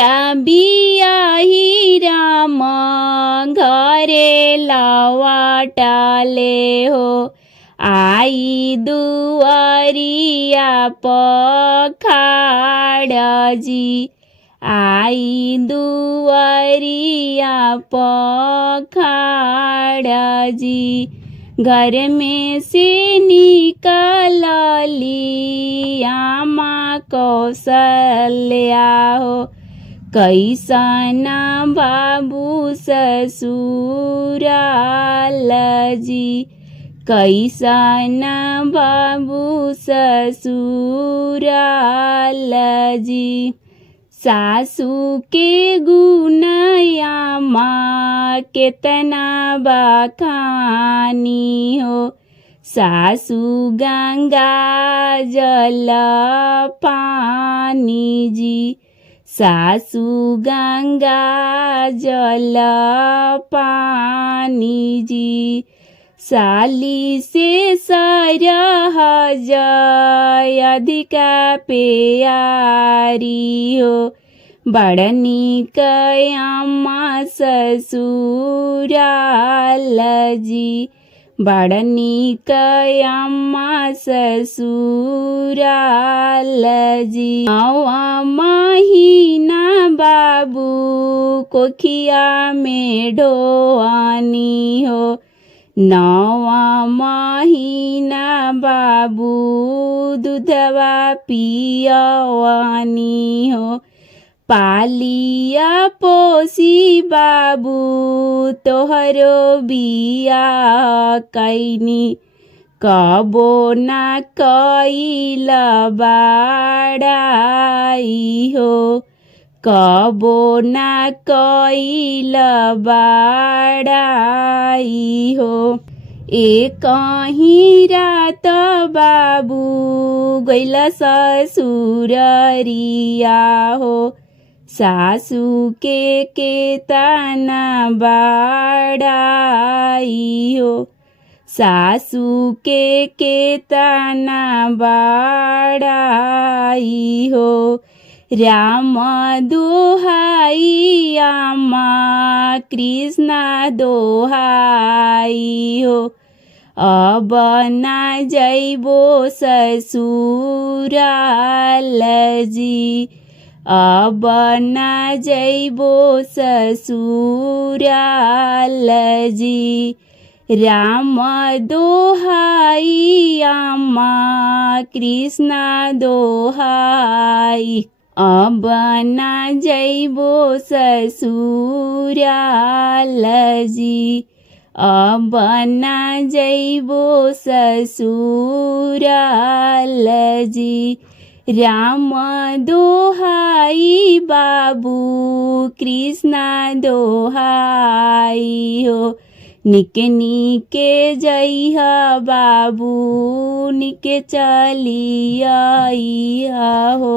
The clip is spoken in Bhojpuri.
बियाही राम घरे लवाटाले हो आई दुआरिया पखाड़जी आई दुआरिया पखाड़जी घर में से निकलली आमा कौशल्या हो कैसन बाबू ससुरालजी कैसन बाबू ससुरालजी सासू के गुनयामा केतना बखानी हो सासू गंगा जल पानी जी सासू गंगा जल पानी जी साली से सरहज अधिका प्यारी हो बड़नी कयामा ससुरालजी बड़नी कयामा ससुरालजी नवा महीना बाबू कोखिया में ढोआनी हो नवा महीना बाबू दूधवा पियवानी हो पालिया पोसी बाबू तोहरो बिया कैनी कबो ना कैल बाड़ाई हो कबो ना कैल बाड़ाई हो एक ही रात बाबू गैल ससुररिया हो सासू के ताना बाड़ाई हो सासू के ताना बाड़ाई हो राम दोहाई आमा कृष्ण दोहाई हो अब ना जैबो ससुरालजी अब ना जैबो ससुरालजी राम दोहाई आमा कृष्ण दोहाई अब ना जैबो ससुरालजी अब ना जैबो ससुरालजी राम दोहाई बाबू कृष्ण दोहाई हो निके निके जइह बाबू निके चलिया हो।